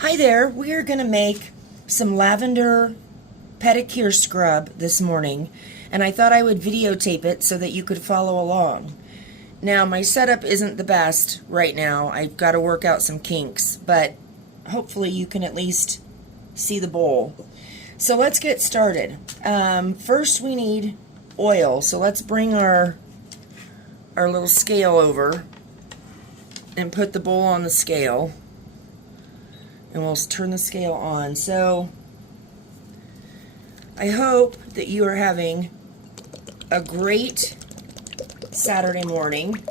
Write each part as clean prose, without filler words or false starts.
Hi there, we are going to make some lavender pedicure scrub this morning, and I thought I would videotape it so that you could follow along. Now, my setup isn't the best right now. I've got to work out some kinks, but hopefully you can at least see the bowl. So let's get started. First we need oil, so let's bring our little scale over and put the bowl on the scale. And we'll turn the scale on. So I hope that you are having a great Saturday morning.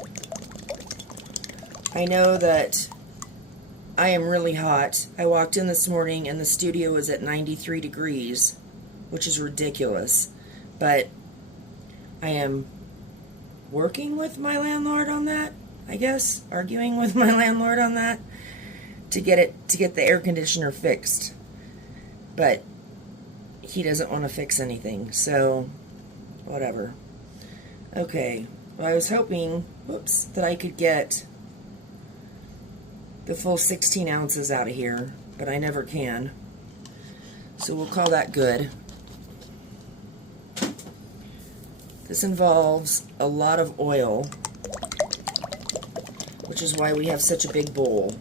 I know that I am really hot. I walked in this morning and the studio was at 93 degrees, which is ridiculous. But I am working with my landlord on that, I guess, arguing with my landlord on that. To get the air conditioner fixed, but he doesn't want to fix anything, so whatever. Okay, well, I was hoping, that I could get the full 16 ounces out of here, but I never can, so we'll call that good. This involves a lot of oil, which is why we have such a big bowl.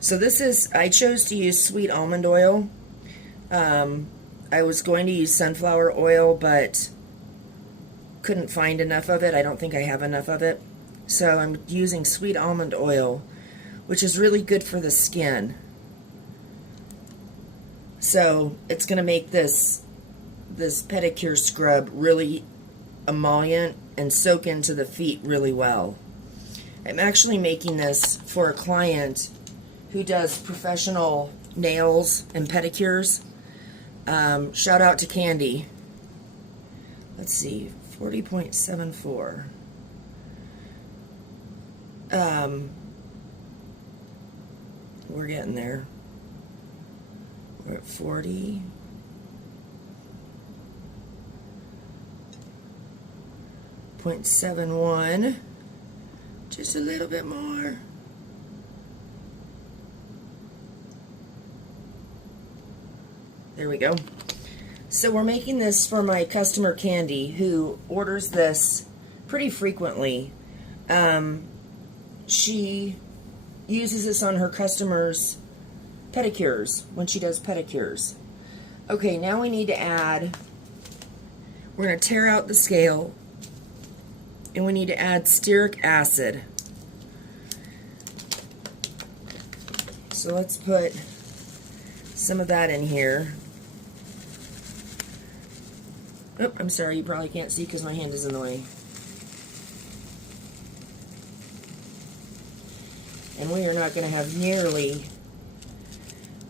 So this is, I chose to use sweet almond oil. I was going to use sunflower oil, but couldn't find enough of it. I don't think I have enough of it. So I'm using sweet almond oil, which is really good for the skin. So it's going to make this pedicure scrub really emollient and soak into the feet really well. I'm actually making this for a client who does professional nails and pedicures. Shout out to Candy. Let's see, 40.74. We're getting there. We're at 40.71. Just a little bit more. There we go. So we're making this for my customer Candy, who orders this pretty frequently. She uses this on her customers' pedicures when she does pedicures. Okay, now we need to add, we're going to tear out the scale, and we need to add stearic acid. So let's put some of that in here. Oh, I'm sorry, you probably can't see because my hand is in the way. And we are not going to have nearly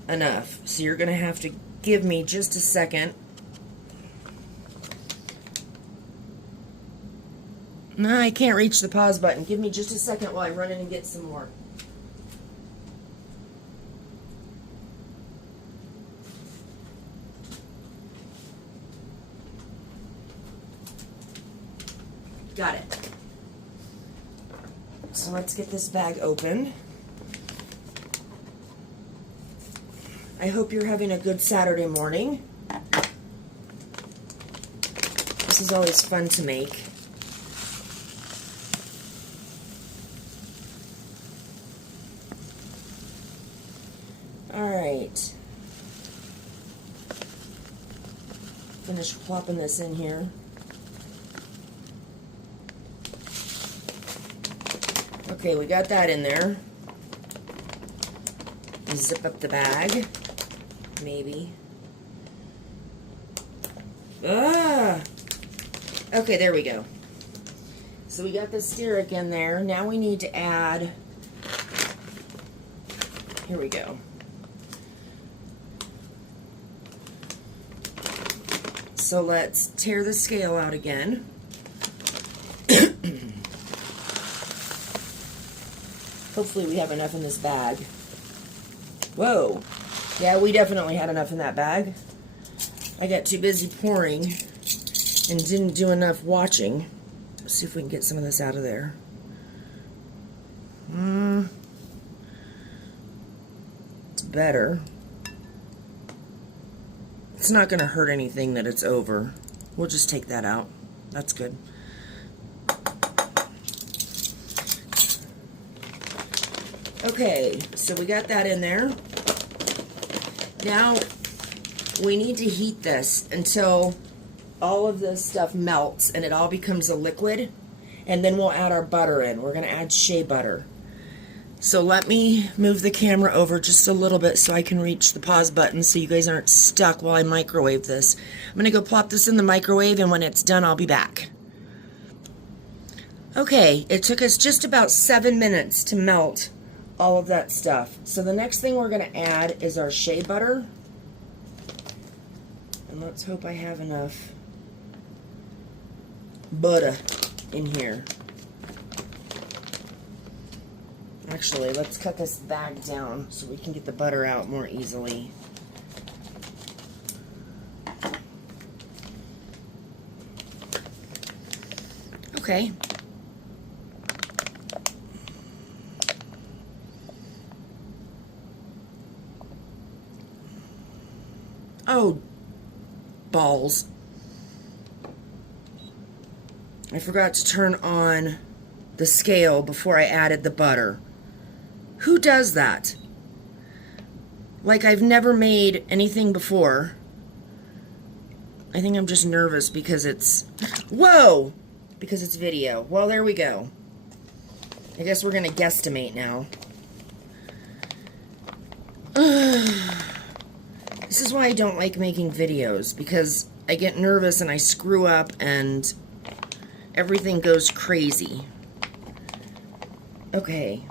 enough. So you're going to have to give me just a second. No, I can't reach the pause button. Give me just a second while I run in and get some more. Got it. So let's get this bag open. I hope you're having a good Saturday morning. This is always fun to make. Alright. Finish plopping this in here. Okay, we got that in there. Zip up the bag. Maybe. Ah! Okay, there we go. So we got the stearic in there. Now we need to add... Here we go. So let's tear the scale out again. Hopefully we have enough in this bag. Whoa. Yeah, we definitely had enough in that bag. I got too busy pouring and didn't do enough watching. Let's see if we can get some of this out of there. It's better. It's not going to hurt anything that it's over. We'll just take that out. That's good. Okay, so we got that in there. Now we need to heat this until all of this stuff melts and it all becomes a liquid, and then we'll add our butter in. We're going to add shea butter. So let me move the camera over just a little bit so I can reach the pause button so you guys aren't stuck while I microwave this. I'm going to go plop this in the microwave, and when it's done I'll be back. Okay, it took us just about 7 minutes to melt all of that stuff. So the next thing we're going to add is our shea butter. And let's hope I have enough butter in here. Actually, let's cut this bag down so we can get the butter out more easily. Okay. Oh, balls. I forgot to turn on the scale before I added the butter. Who does that? Like, I've never made anything before. I think I'm just nervous because it's... Whoa! Because it's video. Well, there we go. I guess we're going to guesstimate now. This is why I don't like making videos, because I get nervous and I screw up and everything goes crazy. Okay.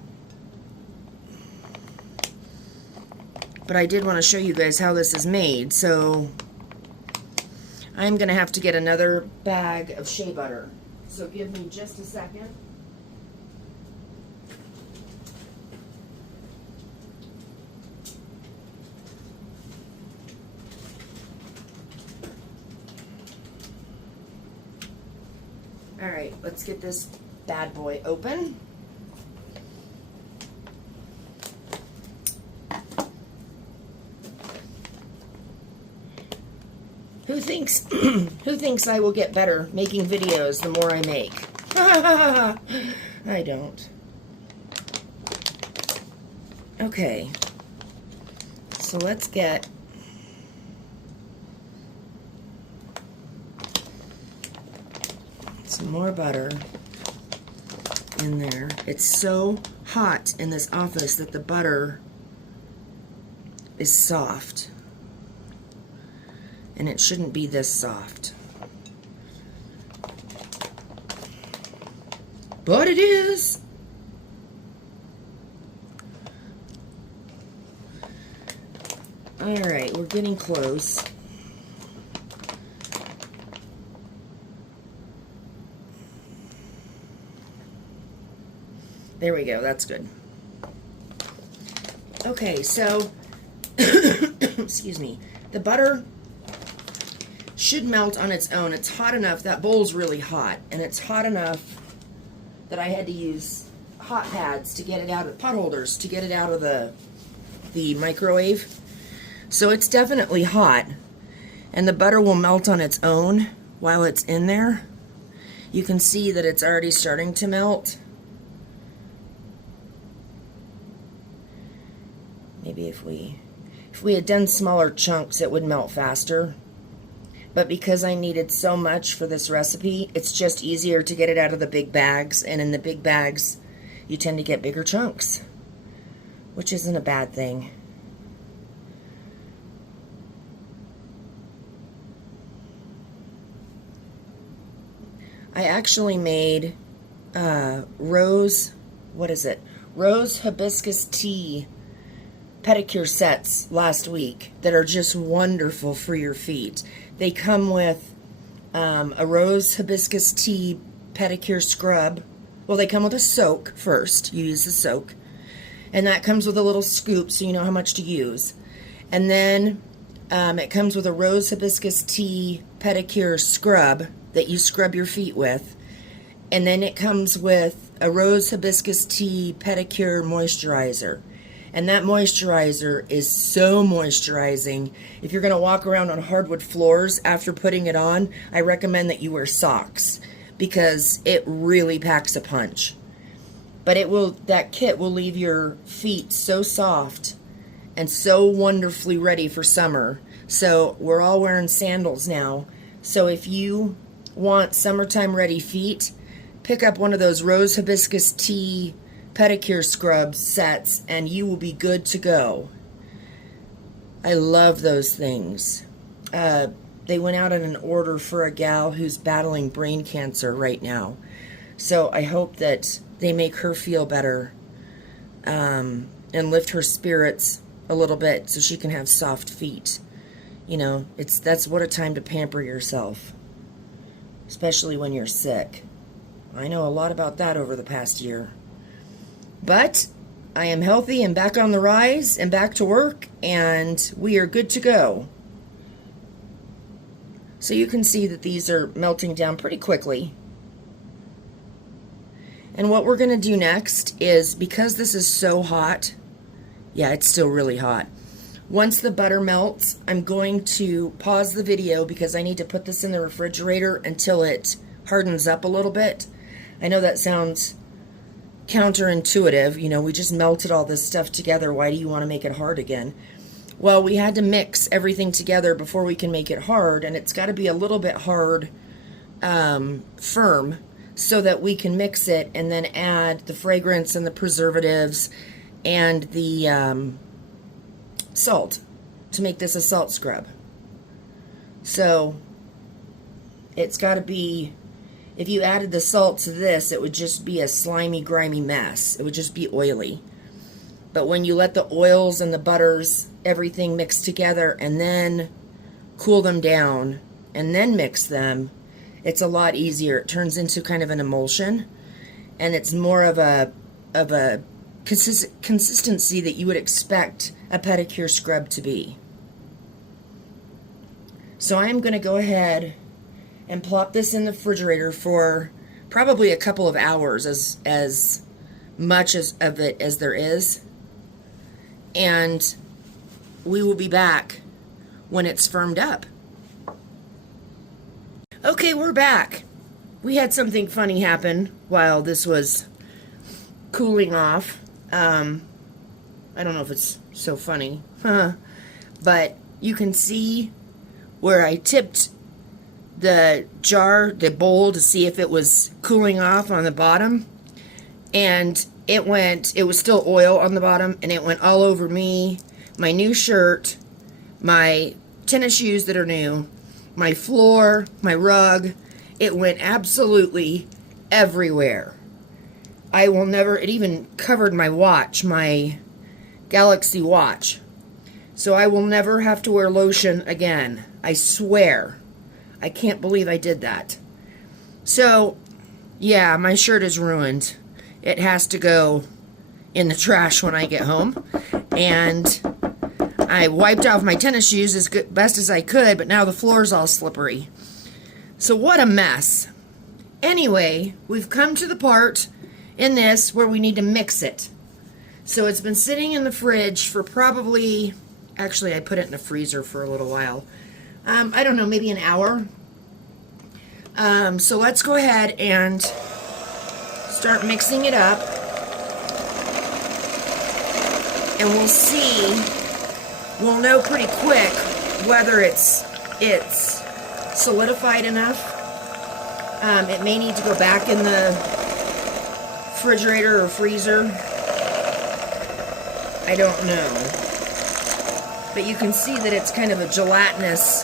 But I did want to show you guys how this is made, so I'm going to have to get another bag of shea butter. So give me just a second. Alright, let's get this bad boy open. Who thinks I will get better making videos the more I make? I don't. Okay. So let's get some more butter in there. It's so hot in this office that the butter is soft. And it shouldn't be this soft. But it is. Alright, we're getting close. There we go, that's good. Okay, so, excuse me, the butter should melt on its own. It's hot enough, that bowl's really hot, and it's hot enough that I had to use hot pads to get it out of, pot holders, to get it out of the microwave. So it's definitely hot, and the butter will melt on its own while it's in there. You can see that it's already starting to melt. Maybe if we had done smaller chunks, it would melt faster. But because I needed so much for this recipe, it's just easier to get it out of the big bags. And in the big bags, you tend to get bigger chunks, which isn't a bad thing. I actually made rose hibiscus tea pedicure sets last week that are just wonderful for your feet. They come with a rose hibiscus tea pedicure scrub. Well, they come with a soak first. You use the soak. And that comes with a little scoop so you know how much to use. And then it comes with a rose hibiscus tea pedicure scrub that you scrub your feet with. And then it comes with a rose hibiscus tea pedicure moisturizer. And that moisturizer is so moisturizing. If you're going to walk around on hardwood floors after putting it on, I recommend that you wear socks because it really packs a punch. But that kit will leave your feet so soft and so wonderfully ready for summer. So we're all wearing sandals now. So if you want summertime ready feet, pick up one of those rose hibiscus tea pedicure scrub sets and you will be good to go. I love those things. They went out on an order for a gal who's battling brain cancer right now. So I hope that they make her feel better and lift her spirits a little bit so she can have soft feet. You know, that's what a time to pamper yourself, especially when you're sick. I know a lot about that over the past year. But I am healthy and back on the rise and back to work, and we are good to go. So you can see that these are melting down pretty quickly. And what we're going to do next is, because this is so hot, yeah, it's still really hot. Once the butter melts, I'm going to pause the video because I need to put this in the refrigerator until it hardens up a little bit. I know that sounds counterintuitive. You know, we just melted all this stuff together. Why do you want to make it hard again? Well, we had to mix everything together before we can make it hard, and it's got to be a little bit hard, firm, so that we can mix it and then add the fragrance and the preservatives and the salt to make this a salt scrub. So it's got to be, if you added the salt to this, it would just be a slimy, grimy mess. It would just be oily. But when you let the oils and the butters, everything mix together and then cool them down and then mix them, it's a lot easier. It turns into kind of an emulsion, and it's more of a consistency that you would expect a pedicure scrub to be. So I'm going to go ahead and plop this in the refrigerator for probably a couple of hours, as much of it as there is. And we will be back when it's firmed up. Okay, we're back. We had something funny happen while this was cooling off. I don't know if it's so funny, but you can see where I tipped the bowl to see if it was cooling off on the bottom, and it was still oil on the bottom, and it went all over me, my new shirt, my tennis shoes that are new, my floor, my rug. It went absolutely everywhere. It even covered my watch, my Galaxy watch. So I will never have to wear lotion again. I swear. I can't believe I did that. So, yeah, my shirt is ruined. It has to go in the trash when I get home. And I wiped off my tennis shoes as best as I could, but now the floor's all slippery. So what a mess. Anyway, we've come to the part in this where we need to mix it. So it's been sitting in the fridge for probably, actually I put it in the freezer for a little while. I don't know, maybe an hour. So let's go ahead and start mixing it up. And we'll see, we'll know pretty quick whether it's solidified enough. It may need to go back in the refrigerator or freezer. I don't know. But you can see that it's kind of a gelatinous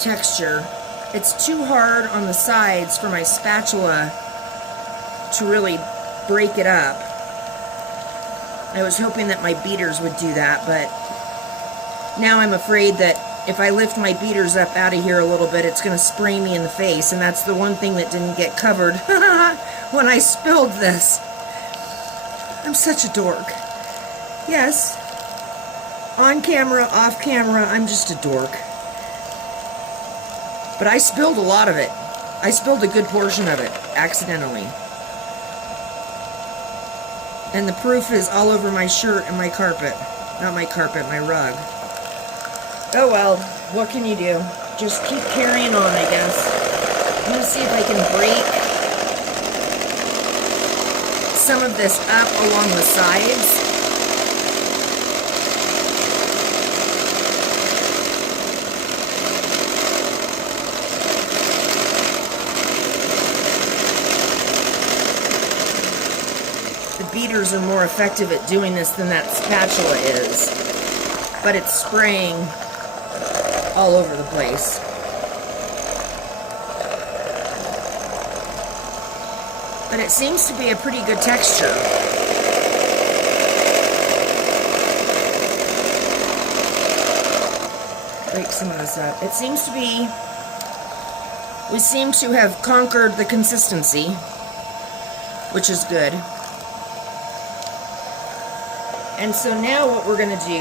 texture. It's too hard on the sides for my spatula to really break it up. I was hoping that my beaters would do that, but now I'm afraid that if I lift my beaters up out of here a little bit, it's going to spray me in the face, and that's the one thing that didn't get covered when I spilled this. I'm such a dork. Yes, on camera, off camera, I'm just a dork. But I spilled a lot of it. I spilled a good portion of it, accidentally. And the proof is all over my shirt and my carpet. Not my carpet, my rug. Oh well, what can you do? Just keep carrying on, I guess. I'm going to see if I can break some of this up along the sides. Beaters are more effective at doing this than that spatula is, but it's spraying all over the place. But it seems to be a pretty good texture. Break some of this up. It seems to be, we seem to have conquered the consistency, which is good. And so now what we're going to do,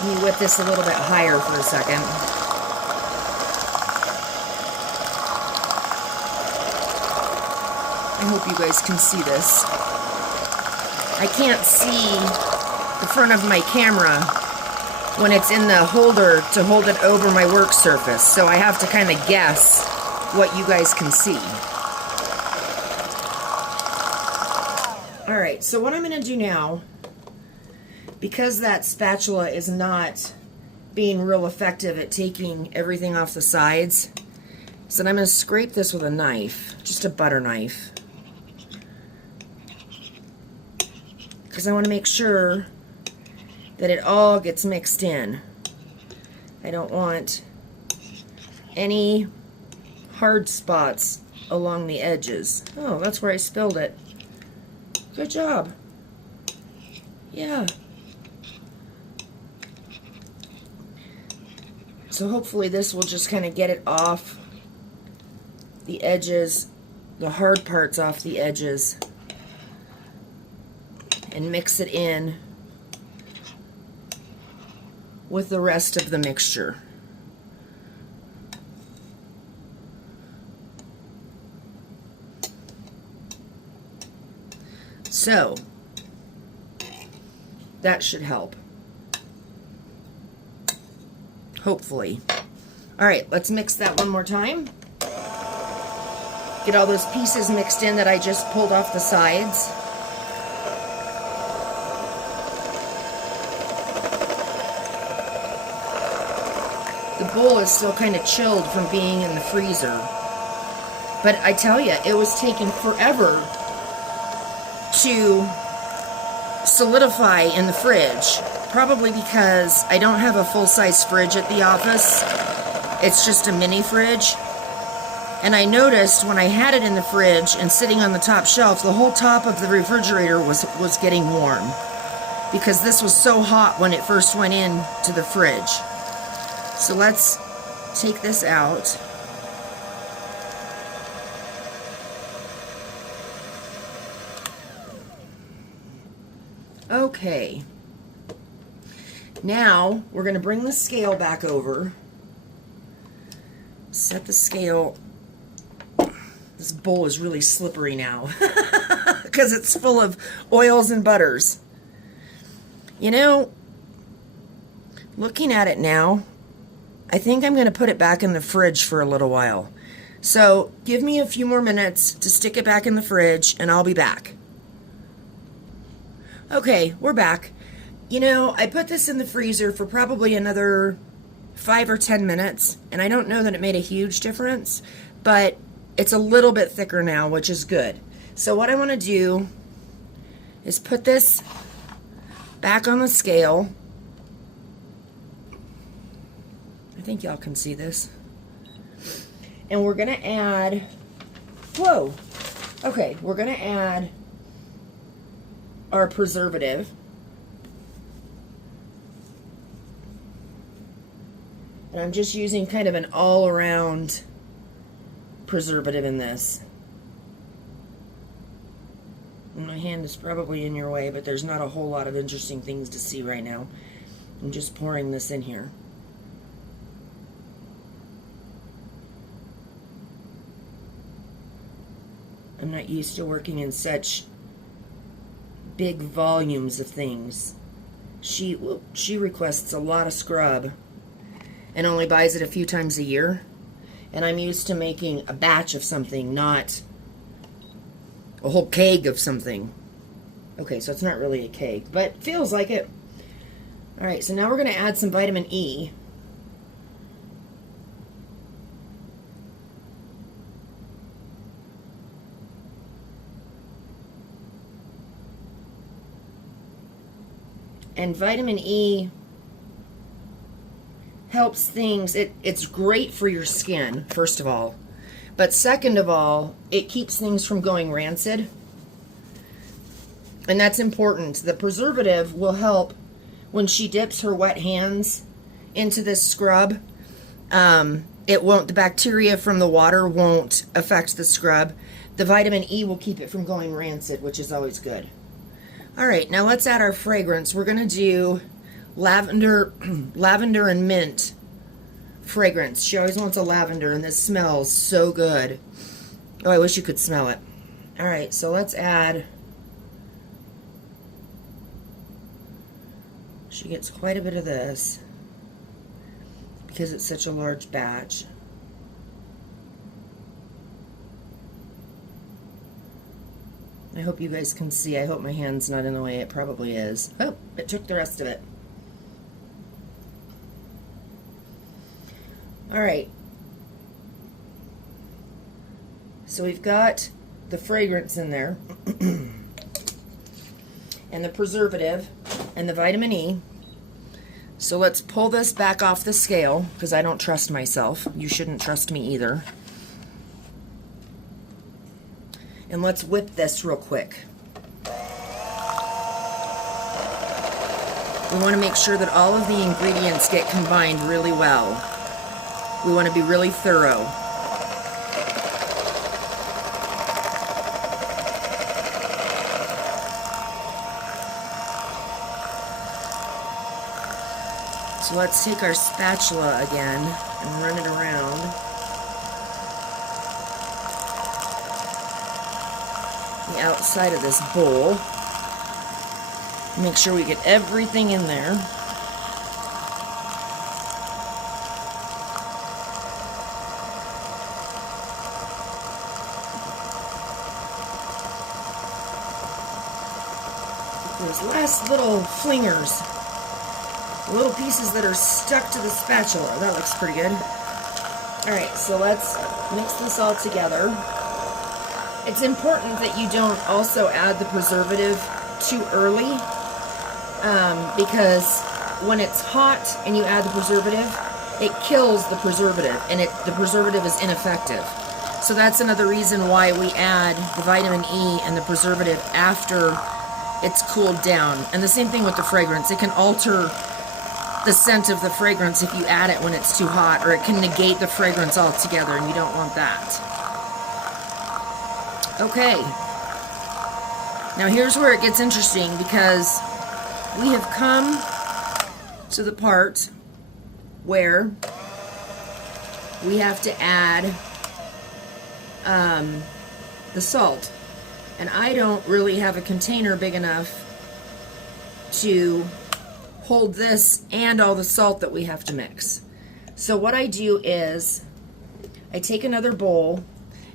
let me whip this a little bit higher for a second. I hope you guys can see this. I can't see the front of my camera when it's in the holder to hold it over my work surface, so I have to kind of guess what you guys can see. Alright, so what I'm going to do now, because that spatula is not being real effective at taking everything off the sides, is that I'm going to scrape this with a knife, just a butter knife. Because I want to make sure that it all gets mixed in. I don't want any hard spots along the edges. Oh, that's where I spilled it. Good job. Yeah. So hopefully this will just kind of get it off the edges, the hard parts off the edges, and mix it in with the rest of the mixture. So, that should help. Hopefully. Alright, let's mix that one more time. Get all those pieces mixed in that I just pulled off the sides. The bowl is still kind of chilled from being in the freezer. But I tell you, it was taking forever to solidify in the fridge, probably because I don't have a full-size fridge at the office. It's just a mini fridge. And I noticed when I had it in the fridge and sitting on the top shelf, the whole top of the refrigerator was getting warm, because this was so hot when it first went in to the fridge. So let's take this out. Okay, now we're going to bring the scale back over, set the scale. This bowl is really slippery now because it's full of oils and butters. You know, looking at it now, I think I'm going to put it back in the fridge for a little while. So give me a few more minutes to stick it back in the fridge and I'll be back. Okay, we're back. You know, I put this in the freezer for probably another 5 or 10 minutes, and I don't know that it made a huge difference, but it's a little bit thicker now, which is good. So what I want to do is put this back on the scale. I think y'all can see this. And we're going to add, whoa, okay, we're going to add our preservative. And I'm just using kind of an all-around preservative in this. And my hand is probably in your way, but there's not a whole lot of interesting things to see right now. I'm just pouring this in here. I'm not used to working in such big volumes of things. She requests a lot of scrub and only buys it a few times a year. And I'm used to making a batch of something, not a whole keg of something. Okay, so it's not really a keg, but feels like it. All right, so now we're going to add some vitamin E. And vitamin E helps things. It's great for your skin, first of all. But second of all, it keeps things from going rancid. And that's important. The preservative will help when she dips her wet hands into this scrub. The bacteria from the water won't affect the scrub. The vitamin E will keep it from going rancid, which is always good. All right, now let's add our fragrance. We're gonna do lavender and mint fragrance. She always wants a lavender, and this smells so good. Oh, I wish you could smell it. All right, so let's add. She gets quite a bit of this because it's such a large batch. I hope you guys can see. I hope my hand's not in the way. It probably is. Oh, it took the rest of it. All right. So we've got the fragrance in there and the preservative and the vitamin E. So let's pull this back off the scale because I don't trust myself. You shouldn't trust me either. And let's whip this real quick. We want to make sure that all of the ingredients get combined really well. We want to be really thorough. So let's take our spatula again and run it around. The outside of this bowl. Make sure we get everything in there. Those last little flingers, little pieces that are stuck to the spatula. That looks pretty good. Alright, so let's mix this all together. It's important that you don't also add the preservative too early because when it's hot and you add the preservative, it kills the preservative and the preservative is ineffective. So that's another reason why we add the vitamin E and the preservative after it's cooled down. And the same thing with the fragrance. It can alter the scent of the fragrance if you add it when it's too hot, or it can negate the fragrance altogether, and you don't want that. Okay, now here's where it gets interesting because we have come to the part where we have to add the salt. And I don't really have a container big enough to hold this and all the salt that we have to mix. So what I do is I take another bowl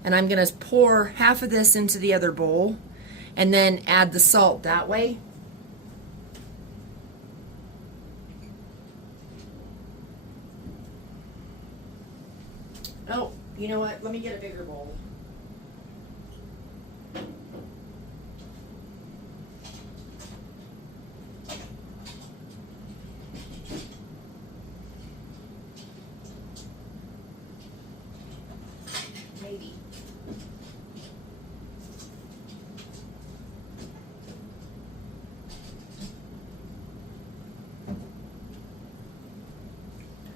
and I'm going to pour half of this into the other bowl and then add the salt that way. Oh, you know what? Let me get a bigger bowl. Maybe.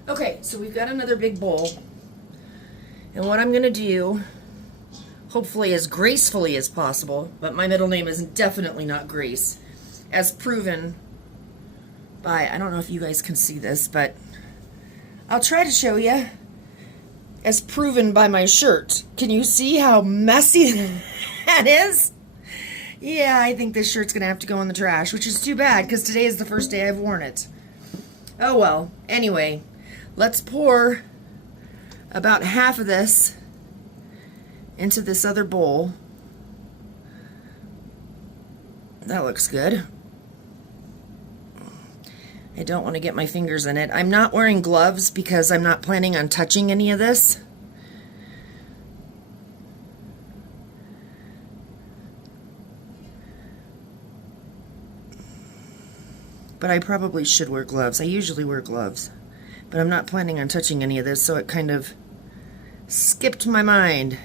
Okay, so we've got another big bowl. And what I'm going to do, hopefully as gracefully as possible, but my middle name is definitely not Grace, as proven by, I don't know if you guys can see this, but I'll try to show you, as proven by my shirt. Can you see how messy That is? Yeah, I think this shirt's gonna have to go in the trash, which is too bad because today is the first day I've worn it. Oh well, anyway, let's pour about half of this into this other bowl. That looks good. I don't want to get my fingers in it. I'm not wearing gloves because I'm not planning on touching any of this. But I probably should wear gloves. I usually wear gloves. But I'm not planning on touching any of this, so it kind of skipped my mind.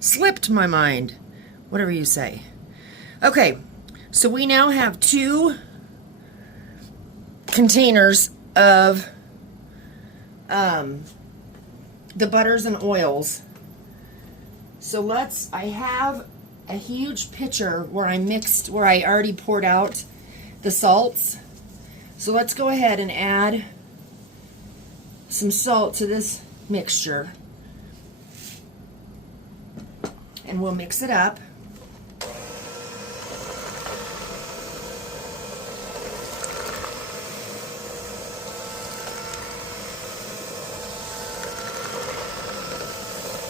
Slipped my mind. Whatever you say. Okay, so we now have 2 containers of the butters and oils. So I have a huge pitcher where I already poured out the salts. So let's go ahead and add some salt to this mixture. And we'll mix it up.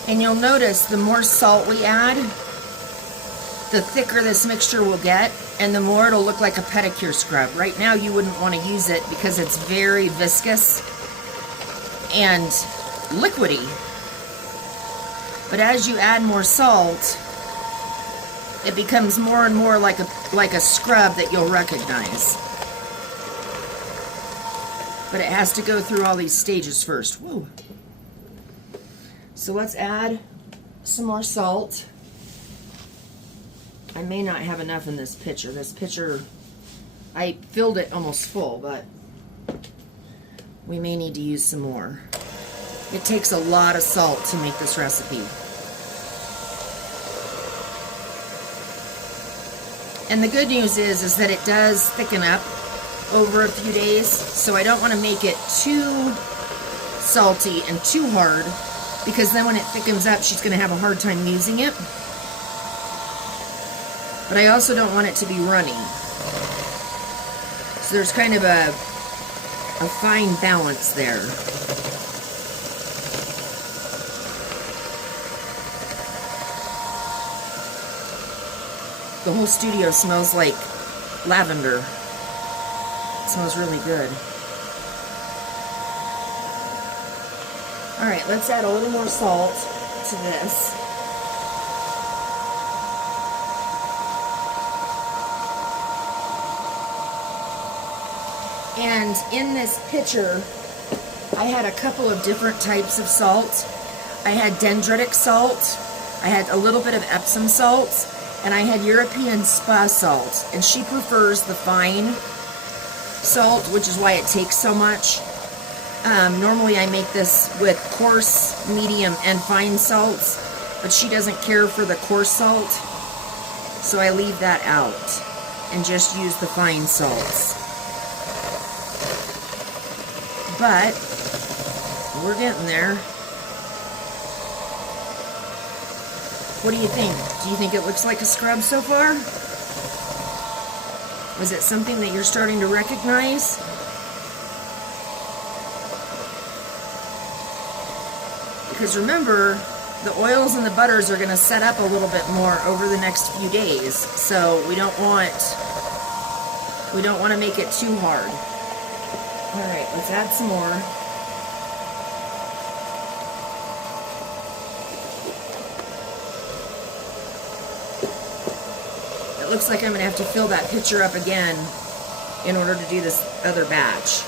And you'll notice the more salt we add, the thicker this mixture will get, and the more it'll look like a pedicure scrub. Right now you wouldn't want to use it because it's very viscous and liquidy. But as you add more salt, it becomes more and more like a scrub that you'll recognize. But it has to go through all these stages first. Woo. So let's add some more salt. I may not have enough in this pitcher. This pitcher, I filled it almost full, but we may need to use some more. It takes a lot of salt to make this recipe. And the good news is that it does thicken up over a few days, so I don't want to make it too salty and too hard, because then when it thickens up, she's going to have a hard time using it. But I also don't want it to be runny. So there's kind of a fine balance there. The whole studio smells like lavender. It smells really good. Alright, let's add a little more salt to this. And in this pitcher, I had a couple of different types of salt. I had dendritic salt, I had a little bit of Epsom salt, and I had European spa salt. And she prefers the fine salt, which is why it takes so much. Normally I make this with coarse, medium, and fine salts, but she doesn't care for the coarse salt, so I leave that out and just use the fine salts. But we're getting there. What do you think? Do you think it looks like a scrub so far? Was it something that you're starting to recognize? Because remember, the oils and the butters are going to set up a little bit more over the next few days, so we don't want to make it too hard. All right, let's add some more. It looks like I'm going to have to fill that pitcher up again in order to do this other batch.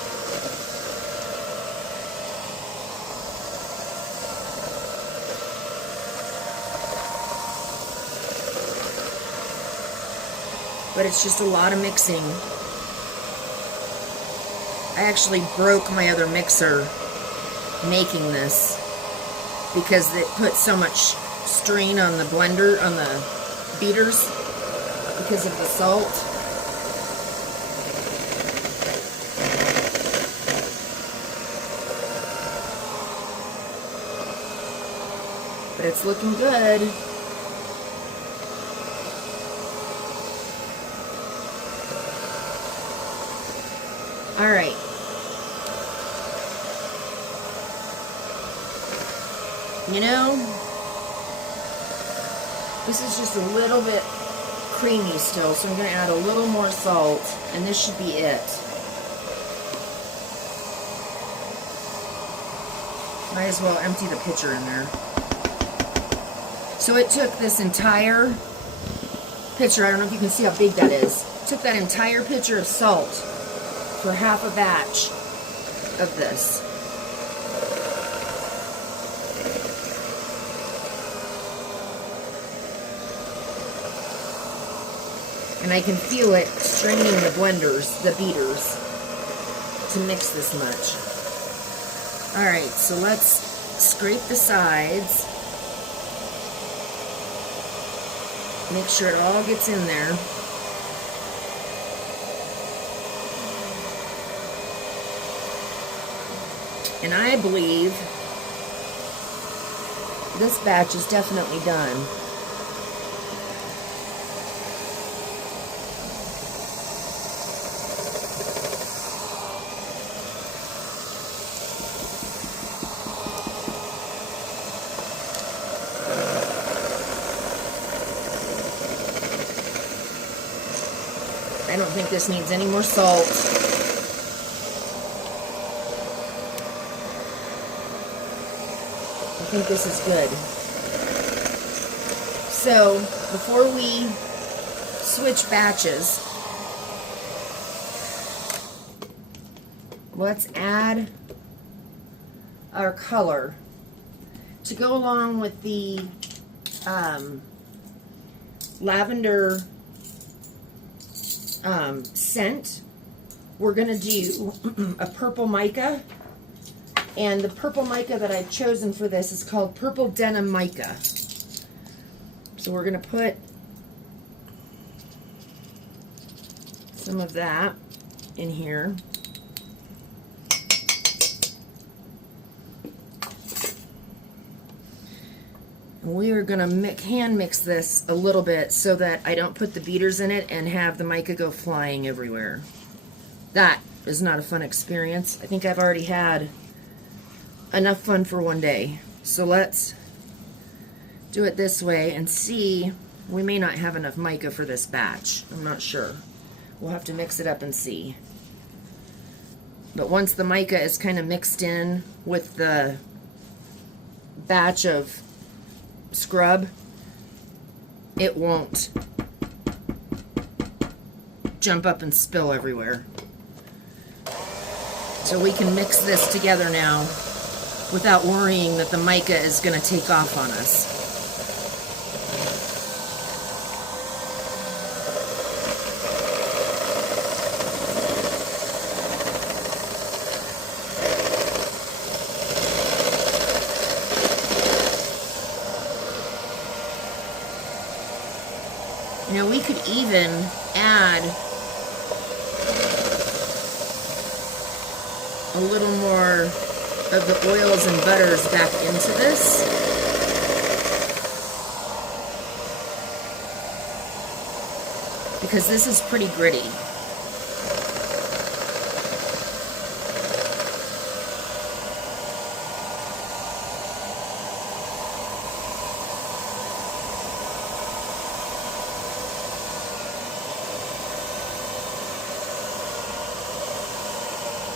But it's just a lot of mixing. I actually broke my other mixer making this because it put so much strain on the blender, on the beaters, because of the salt. But it's looking good. All right. You know, this is just a little bit creamy still, so I'm going to add a little more salt, and this should be it. Might as well empty the pitcher in there. So it took this entire pitcher, I don't know if you can see how big that is, took that entire pitcher of salt for half a batch of this. And I can feel it straining the blenders, the beaters, to mix this much. Alright, so let's scrape the sides. Make sure it all gets in there. And I believe this batch is definitely done. I don't think this needs any more salt. I think this is good. So, before we switch batches, let's add our color to go along with the lavender scent. We're going to do a purple mica, and the purple mica that I've chosen for this is called Purple Denim Mica. So we're going to put some of that in here. We are going to hand mix this a little bit so that I don't put the beaters in it and have the mica go flying everywhere. That is not a fun experience. I think I've already had enough fun for one day. So let's do it this way and see. We may not have enough mica for this batch. I'm not sure. We'll have to mix it up and see. But once the mica is kind of mixed in with the batch of scrub, it won't jump up and spill everywhere. So we can mix this together now without worrying that the mica is going to take off on us. Now we could even add a little more of the oils and butters back into this. Because this is pretty gritty.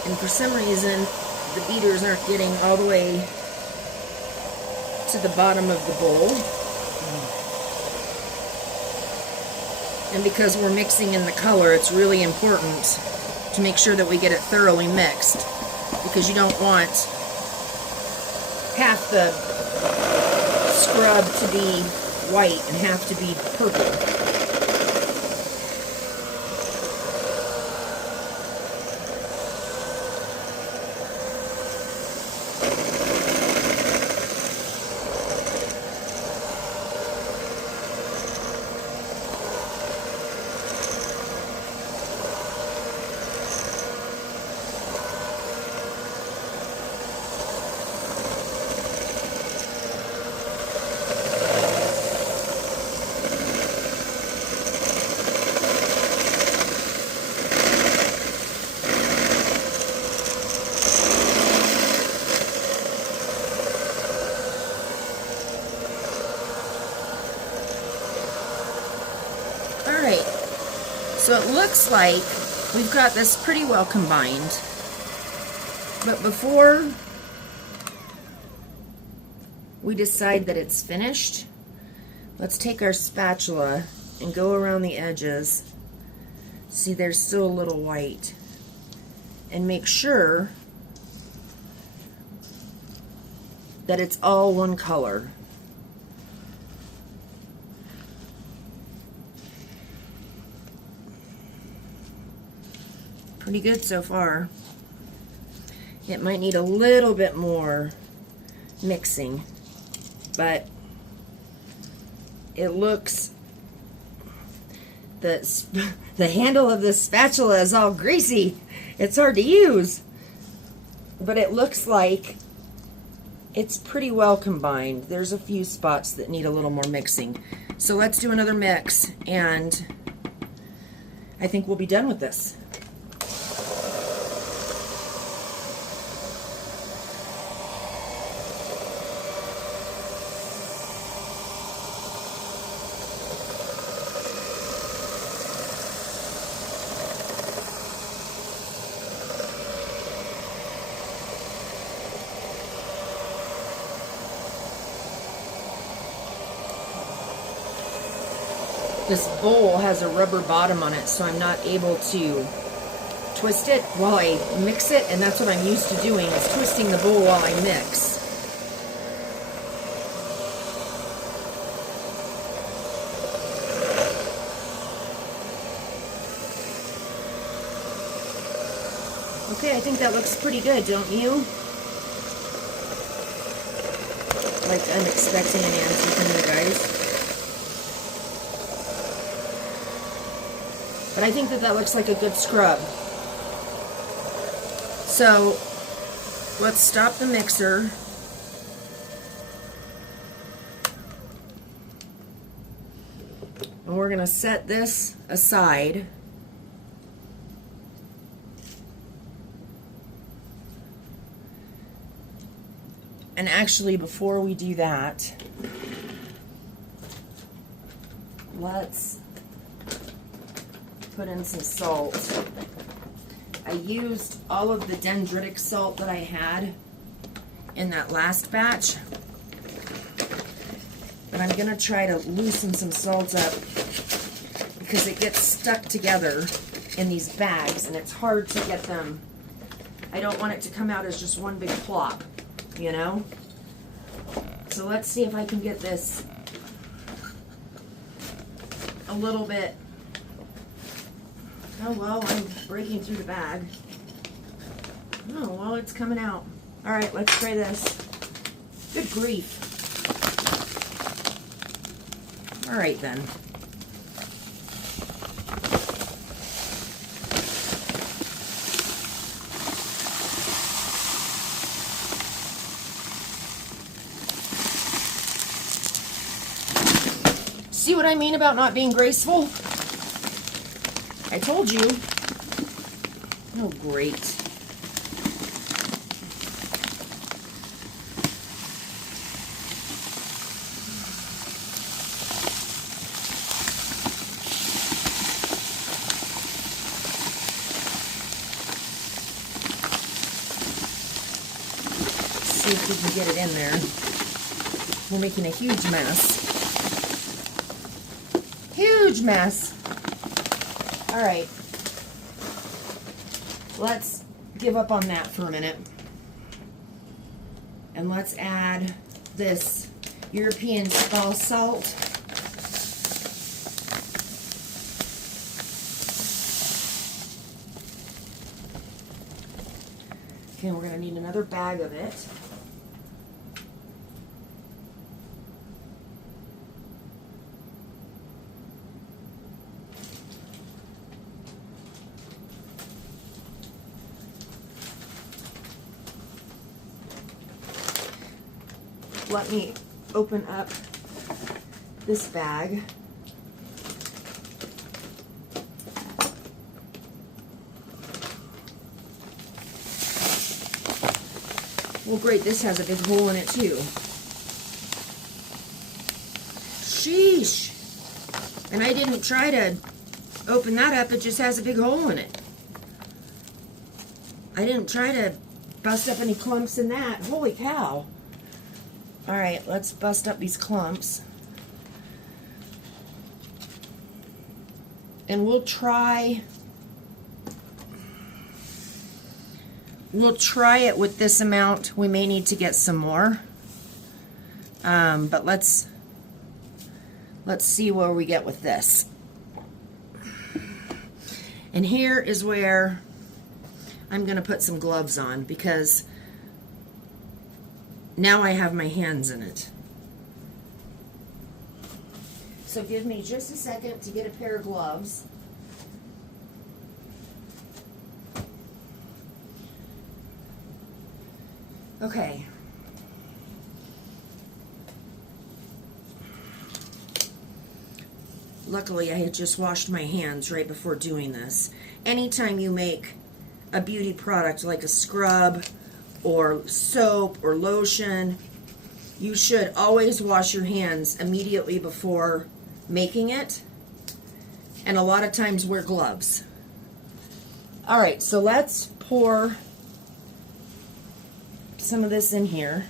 And for some reason, the beaters aren't getting all the way to the bottom of the bowl. And because we're mixing in the color, it's really important to make sure that we get it thoroughly mixed, because you don't want half the scrub to be white and half to be purple. So it looks like we've got this pretty well combined. But before we decide that it's finished, let's take our spatula and go around the edges. See, there's still a little white. And make sure that it's all one color. Pretty good so far. It might need a little bit more mixing, but it looks, the handle of this spatula is all greasy. It's hard to use, but it looks like it's pretty well combined. There's a few spots that need a little more mixing. So let's do another mix, and I think we'll be done with this. This bowl has a rubber bottom on it, so I'm not able to twist it while I mix it, and that's what I'm used to doing, is twisting the bowl while I mix. Okay, I think that looks pretty good, don't you? Like, I'm expecting an answer from you guys. But I think that that looks like a good scrub. So let's stop the mixer. And we're going to set this aside. And actually, before we do that, let's put in some salt. I used all of the dendritic salt that I had in that last batch, but I'm gonna try to loosen some salt up because it gets stuck together in these bags and it's hard to get them. I don't want it to come out as just one big plop, you know? So let's see if I can get this a little bit. Oh, well, I'm breaking through the bag. Oh, well, it's coming out. All right, let's try this. Good grief. All right, then. See what I mean about not being graceful? I told you. Oh, great. See if we can get it in there. We're making a huge mess. Huge mess. All right, let's give up on that for a minute. And let's add this European spell salt. Okay, we're gonna need another bag of it. Let me open up this bag. Well, great, this has a big hole in it too. Sheesh. And I didn't try to open that up, it just has a big hole in it. I didn't try to bust up any clumps in that. Holy cow. Alright, let's bust up these clumps. And we'll try it with this amount. We may need to get some more. But let's see where we get with this. And here is where I'm going to put some gloves on, because now I have my hands in it. So give me just a second to get a pair of gloves. Okay. Luckily, I had just washed my hands right before doing this. Anytime you make a beauty product like a scrub or soap or lotion, you should always wash your hands immediately before making it, and a lot of times wear gloves. Alright, so let's pour some of this in here.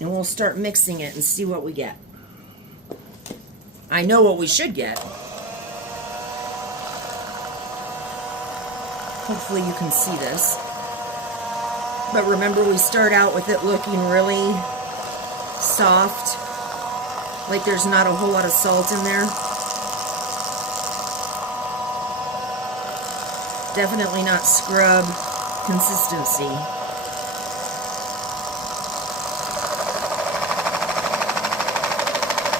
And we'll start mixing it and see what we get. I know what we should get. Hopefully you can see this. But remember, we start out with it looking really soft, like there's not a whole lot of salt in there. Definitely not scrub consistency.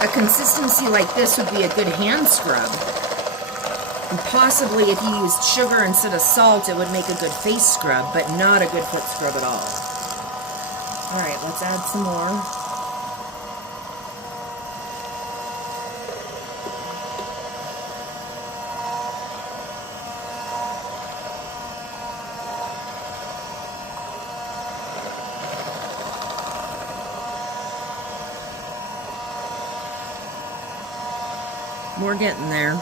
A consistency like this would be a good hand scrub. And possibly if you used sugar instead of salt, it would make a good face scrub, but not a good foot scrub at all. Alright, let's add some more. We're getting there.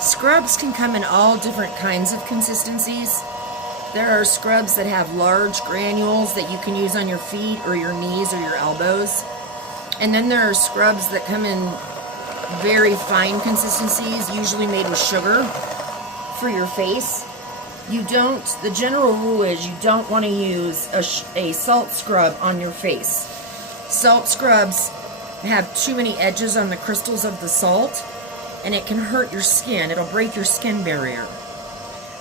Scrubs can come in all different kinds of consistencies. There are scrubs that have large granules that you can use on your feet or your knees or your elbows. And then there are scrubs that come in very fine consistencies, usually made with sugar for your face. The general rule is you don't want to use a salt scrub on your face. Salt scrubs have too many edges on the crystals of the salt, and it can hurt your skin. It'll break your skin barrier.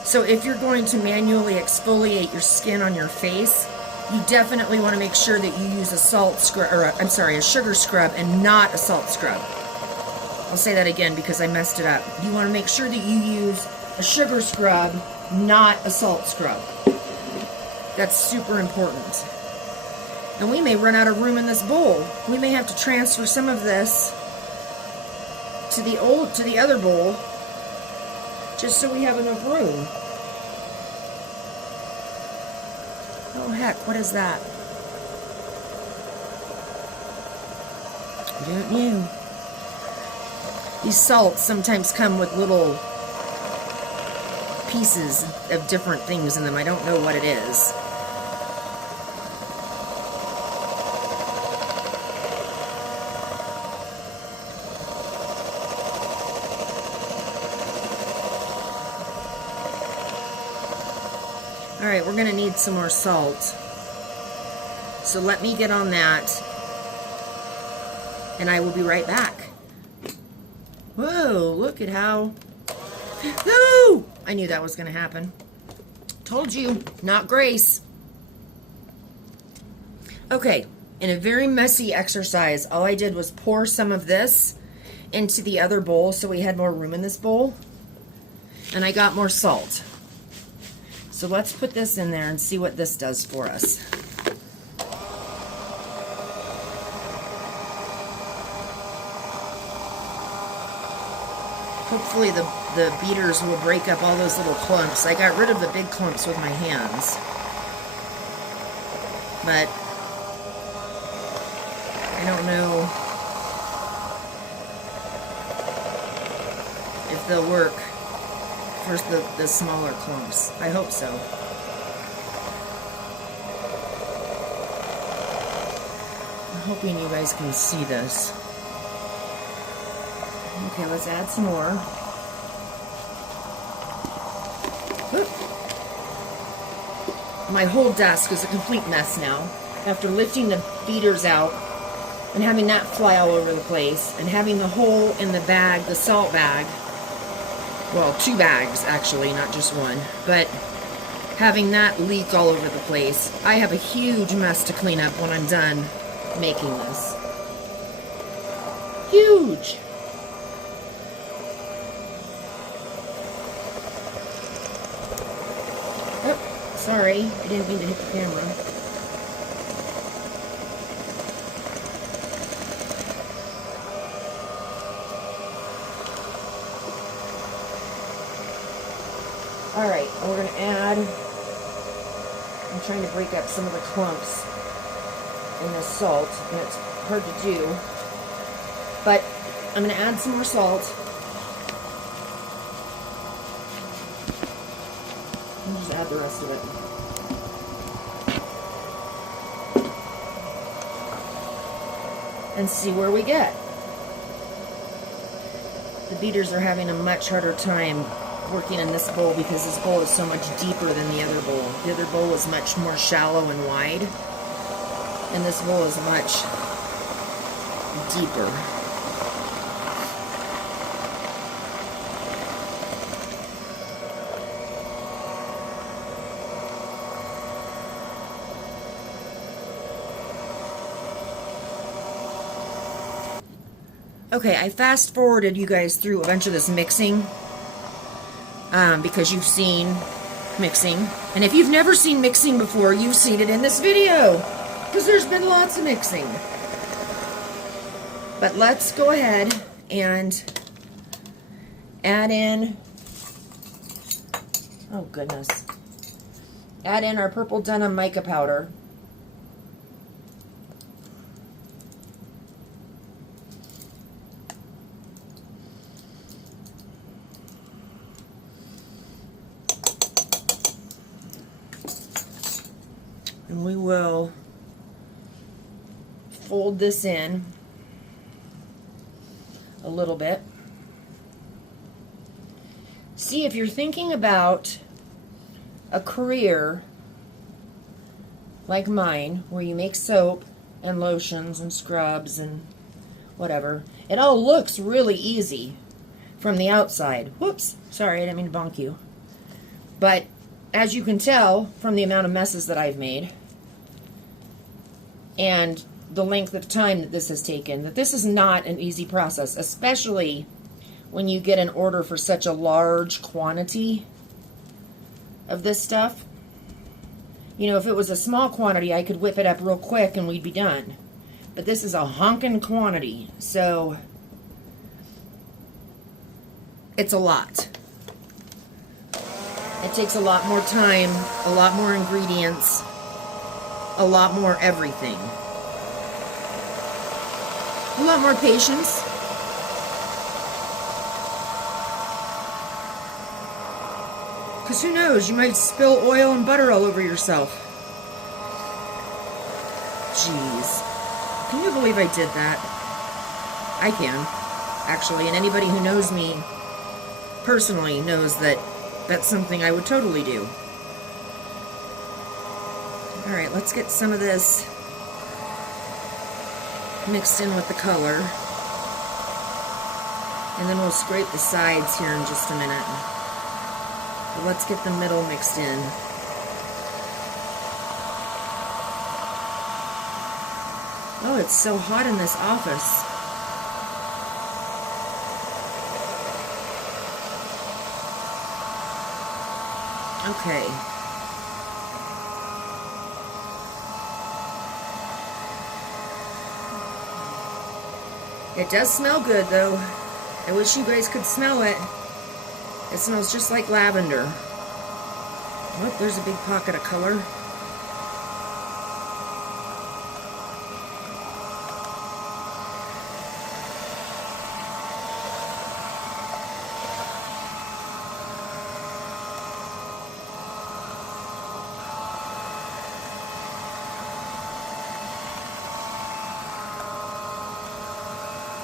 So if you're going to manually exfoliate your skin on your face, you definitely want to make sure that you use a sugar scrub and not a salt scrub. I'll say that again because I messed it up. You want to make sure that you use a sugar scrub, not a salt scrub. That's super important. And we may run out of room in this bowl. We may have to transfer some of this to the other bowl, just so we have enough room. Oh heck, what is that? I don't know. These salts sometimes come with little pieces of different things in them. I don't know what it is. Alright, we're going to need some more salt. So let me get on that, and I will be right back. Whoa, look at how... Woo! I knew that was going to happen. Told you, not Grace. Okay, in a very messy exercise, all I did was pour some of this into the other bowl so we had more room in this bowl. And I got more salt. So let's put this in there and see what this does for us. Hopefully the beaters will break up all those little clumps. I got rid of the big clumps with my hands. But I don't know if they'll work for the smaller clumps. I hope so. I'm hoping you guys can see this. Okay, let's add some more. Whoop. My whole desk is a complete mess now. After lifting the beaters out and having that fly all over the place and having the hole in the bag, the salt bag, well, 2 bags actually, not just one, but having that leak all over the place, I have a huge mess to clean up when I'm done making this. Huge! Oh, sorry, I didn't mean to hit the camera. Alright, we're going to add, I'm trying to break up some of the clumps in this salt, and it's hard to do, but I'm going to add some more salt. I'll just add the rest of it. And see where we get. The beaters are having a much harder time working in this bowl because this bowl is so much deeper than the other bowl. The other bowl is much more shallow and wide, and this bowl is much deeper. Okay, I fast forwarded you guys through a bunch of this mixing because you've seen mixing. And if you've never seen mixing before, you've seen it in this video because there's been lots of mixing. But let's go ahead and add in, oh goodness, add in our purple denim mica powder. And we will fold this in a little bit. See, if you're thinking about a career like mine, where you make soap and lotions and scrubs and whatever, it all looks really easy from the outside. Whoops, sorry, I didn't mean to bonk you. But as you can tell from the amount of messes that I've made and the length of time that this has taken, that this is not an easy process, especially when you get an order for such a large quantity of this stuff. You know, if it was a small quantity, I could whip it up real quick and we'd be done. But this is a honking quantity, so it's a lot. It takes a lot more time, a lot more ingredients, a lot more everything. A lot more patience. Because who knows, you might spill oil and butter all over yourself. Jeez. Can you believe I did that? I can, actually. And anybody who knows me personally knows that that's something I would totally do. Alright, let's get some of this mixed in with the color. And then we'll scrape the sides here in just a minute. But let's get the middle mixed in. Oh, it's so hot in this office. Okay. It does smell good, though. I wish you guys could smell it. It smells just like lavender. Oh, there's a big pocket of color.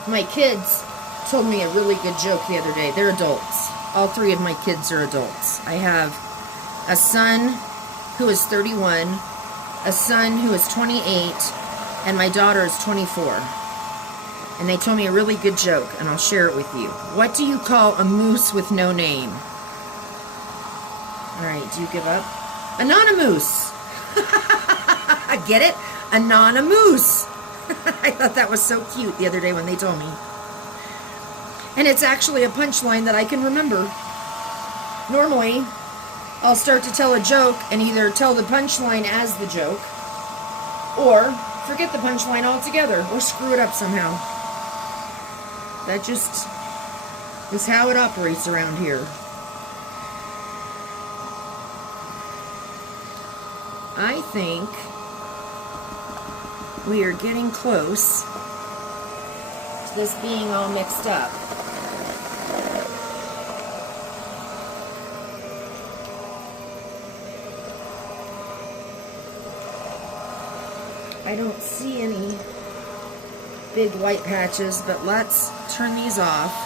My kids told me a really good joke the other day. They're adults. All three of my kids are adults. I have a son who is 31, a son who is 28, and my daughter is 24. And they told me a really good joke, and I'll share it with you. What do you call a moose with no name? All right, do you give up? Anonymous. Get it? Anonymous. I thought that was so cute the other day when they told me. And it's actually a punchline that I can remember. Normally, I'll start to tell a joke and either tell the punchline as the joke, or forget the punchline altogether, or screw it up somehow. That just is how it operates around here. I think we are getting close to this being all mixed up. I don't see any big white patches, but let's turn these off.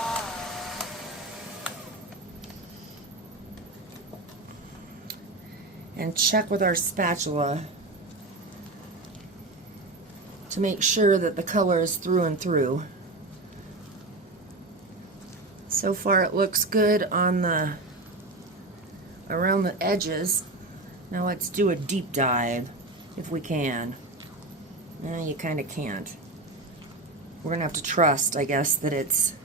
And check with our spatula to make sure that the color is through and through. So far it looks good on the around the edges. Now let's do a deep dive if we can. No, you kind of can't. We're gonna have to trust, I guess, that it's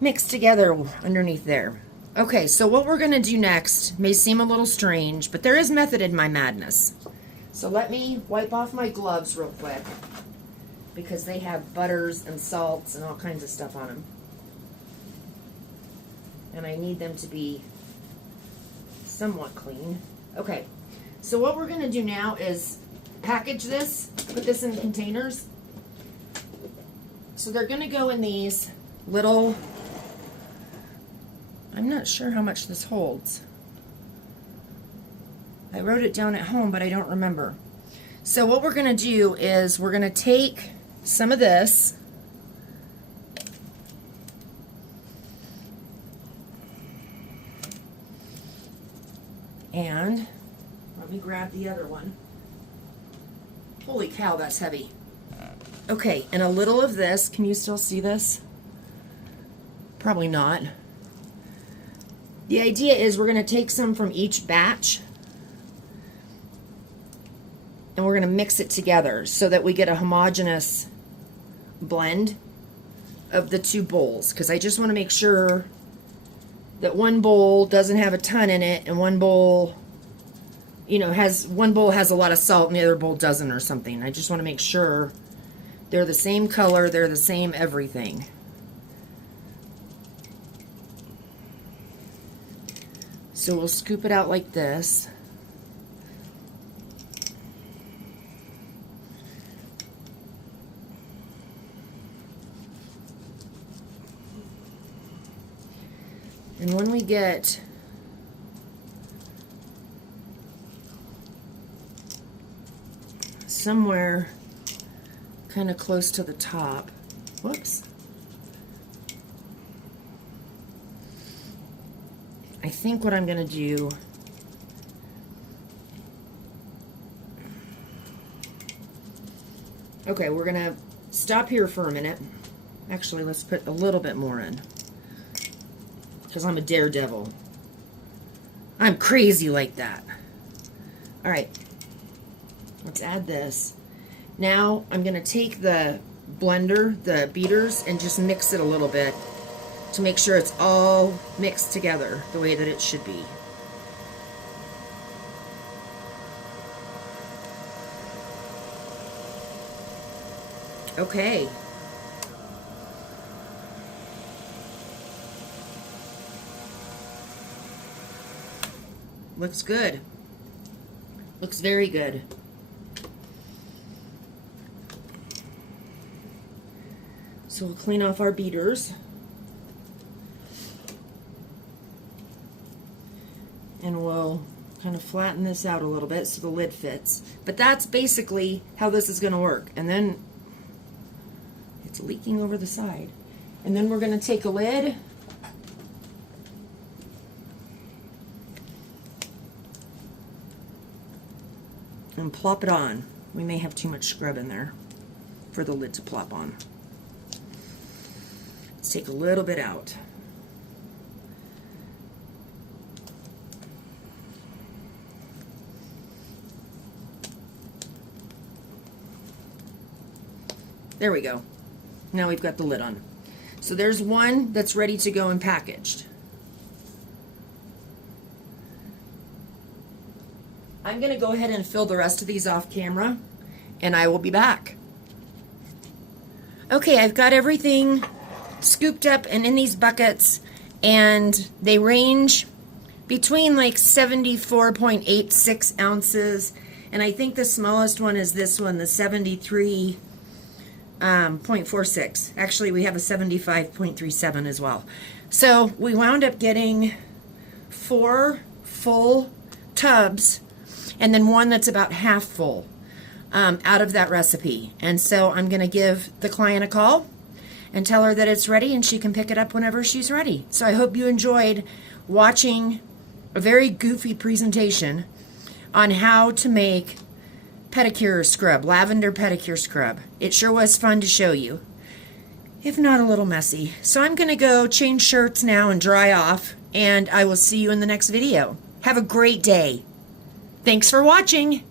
mixed together underneath there. Okay, so what we're gonna do next may seem a little strange, but there is method in my madness. So let me wipe off my gloves real quick, because they have butters and salts and all kinds of stuff on them. And I need them to be somewhat clean. Okay, so what we're gonna do now is package this, put this in containers. So they're gonna go in these little, I'm not sure how much this holds. I wrote it down at home, but I don't remember. So what we're gonna do is we're gonna take some of this and let me grab the other one. Holy cow, that's heavy. Okay, and a little of this. Can you still see this? Probably not. The idea is we're going to take some from each batch and we're going to mix it together so that we get a homogeneous blend of the two bowls, because I just want to make sure that one bowl doesn't have a ton in it and one bowl, you know, one bowl has a lot of salt and the other bowl doesn't, or something. I just want to make sure they're the same color, they're the same everything. So we'll scoop it out like this. And when we get somewhere kind of close to the top, whoops, I think what I'm going to do okay, we're going to stop here for a minute. Actually, let's put a little bit more in, because I'm a daredevil. I'm crazy like that. All right, let's add this. Now I'm going to take the blender, the beaters, and just mix it a little bit to make sure it's all mixed together the way that it should be. Okay. Looks good. Looks very good. So we'll clean off our beaters. And we'll kind of flatten this out a little bit so the lid fits. But that's basically how this is going to work. And then It's leaking over the side. And then we're going to take a lid and plop it on. We may have too much scrub in there for the lid to plop on. Let's take a little bit out. There we go. Now we've got the lid on. So there's one that's ready to go and packaged. I'm going to go ahead and fill the rest of these off camera, and I will be back. Okay, I've got everything scooped up and in these buckets, and they range between like 74.86 ounces, and I think the smallest one is this one, the 73.46. Actually, we have a 75.37 as well. So we wound up getting 4 full tubs and then one that's about half full out of that recipe. And so I'm going to give the client a call and tell her that it's ready and she can pick it up whenever she's ready. So I hope you enjoyed watching a very goofy presentation on how to make pedicure scrub, lavender pedicure scrub. It sure was fun to show you, if not a little messy. So I'm going to go change shirts now and dry off, and I will see you in the next video. Have a great day. Thanks for watching.